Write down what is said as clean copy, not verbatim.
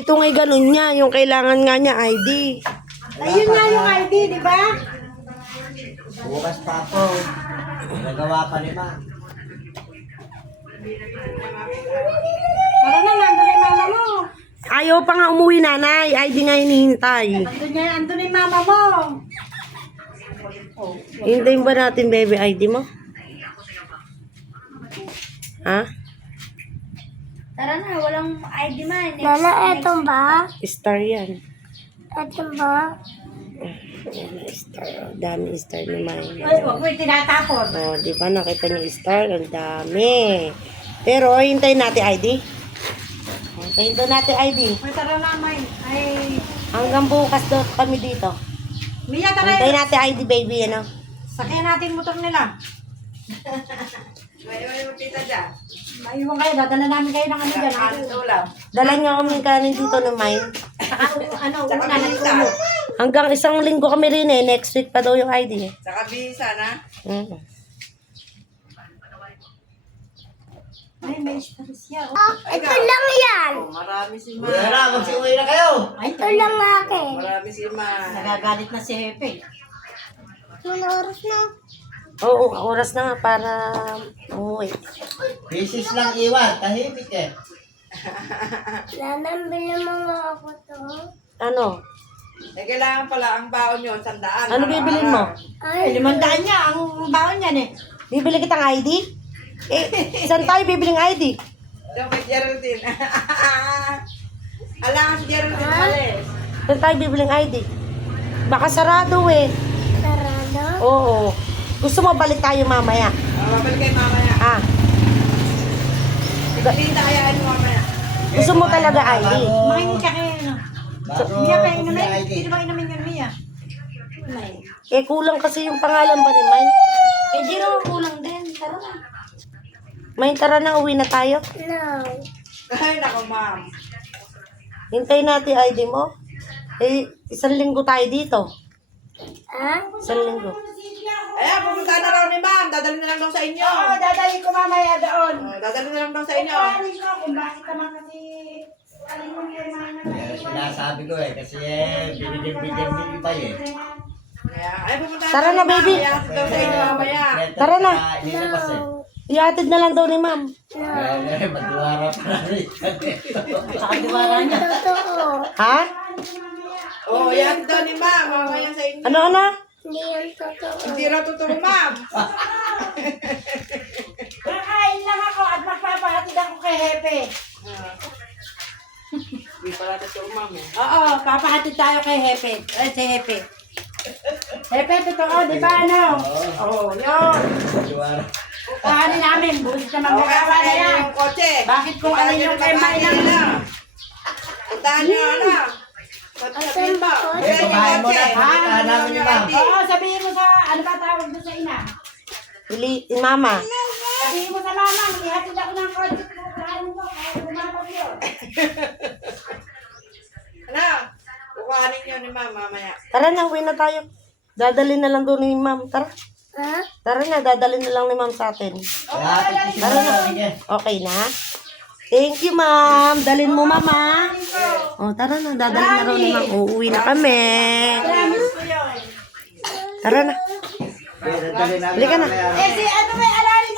Ito nga'y ganun niya, yung kailangan nga niya ID. Ayun nga yung ID, di ba? Bukas pa ako. Nagawa pa ni Ma. Tara na, nandun na yung mama mo. Ayaw pa nga umuwi, nanay. ID nga hinihintay. Andun na yung mama mo. Hintayin ba natin, baby, ID mo? Ha? Tara na, walang ID man. Lala, eto ba? Star yan. Eto ba? Ayan, star. Oh, dami star naman. Ay, huwag mo yung tinatapon. Oh, di ba nakita niyo yung star? Ang dami. Pero, hintayin natin ID. Hintayin daw natin ID. Ay, tara na, May. Ay, Hanggang bukas daw kami dito. Mia, tara. Hintayin natin ID, baby, ano? Sakyan natin motor nila. May mapita dyan. Maiwan kayo, dadala namin kayo ng ano dyan. Kanin ulam. Dala niyo kami kanin dito ng mine. Saka, ano, Saka una na bisa. ulo. Hanggang isang linggo kami rin eh. Next week pa daw yung ID eh. Saka bisa na. Mm. Ay, may stress siya. Ito lang yan. Oh, marami si Ma. Wala na, magsiuwi na kayo. Ay, ito lang akin. Marami si Ma. Nagagalit na si Hepe. Ano oras na? Oo, oras na nga para umuwi. Bisis lang iwan, tahimik eh. Nanambili mo nga ako to. Ano? Eh, kailangan pala ang baon yun, 100. Ano bibilin mo? Ay, 500 niya. Ang baon niyan eh. Bibili kitang ID? Eh, saan tayo bibiling ID? Ito kay Geraldine. Alam si Geraldine malis. Saan tayo bibiling ID? Baka sarado eh. Sarado? Oo. Gusto mo balik tayo mamaya? Babalik kay mamaya. Ah, Tinta kaya ano mamaya. gusto mo talaga ID? Makinig ka kayo, ano? Bago Mia, kaya bumili inumin. ID. Sino ba inumin yun, Mia? Eh, kulang kasi yung pangalan ba ni Mine? Eh, di raw kulang din. Tara na. Mine, tara na, uwi na tayo. No. Ay, nako ma'am. Hintayin natin ID mo. Eh, isang linggo tayo dito. Ha? Isang linggo. Ayan, pupunta na raw ni ma'am. Dadalhin na lang daw sa inyo. Oo, dadalhin ko mamaya doon. Oh, dadalhin na lang daw sa inyo. Dadalhin ko kung bakit naman kasi... Aling mo yung mga Sinasabi ko eh, kasi binigyan pa eh. Ayan. Ay, pupunta Tara na, baby. Ayan, daw sa inyo mamaya. Tara na. Inilabas eh. Iatid na lang daw ni ma'am. Magduwara pa na rin. Kakadiwala niya. Totoo. Ha? Oh, yan daw ni ma'am. Mamaya sa inyo. Ano? Hindi yan totoo. Hindi raw totoo, ma'am. Kakain lang ako at magpapahatid ako kay Hepe. Hindi pala totoo, ma'am eh. Oo, papahatid tayo kay Hepe. Ay, si Hepe. Hepe, totoo, di ba ano? Oo, yun. Magduwara. Kuhanin namin, bulis na Okay, magkakawa na yan. yung kotse. Bakit kung ano yung kay May lang? Puntahan nyo, ano? Sabihin mo. Eh, kumain mo na. Puntahan namin ni Ma'am. Oo, sabihin mo sa, ano ba tawag doon sa ina? Mama. Sabihin mo sa mama, ihatid ako ng kotse. Kuhanin mo, kaya gumamag yun. Ano? Kukuhanin nyo ni ma'am mamaya. Tara na, uwi na tayo. Dadalhin na lang doon ni ma'am. Tara. Ha? Tara na, dadalhin na lang ni ma'am sa atin. Tara na. Sige. Okay na? Thank you, ma'am. Dalhin mo, mama. Oh, tara na, dadalhin na raw ni ma'am. Uuwi na kami. Promise ko yun. Tara na. Dali namin Halika na. mamaya. Eh, si ano may alaring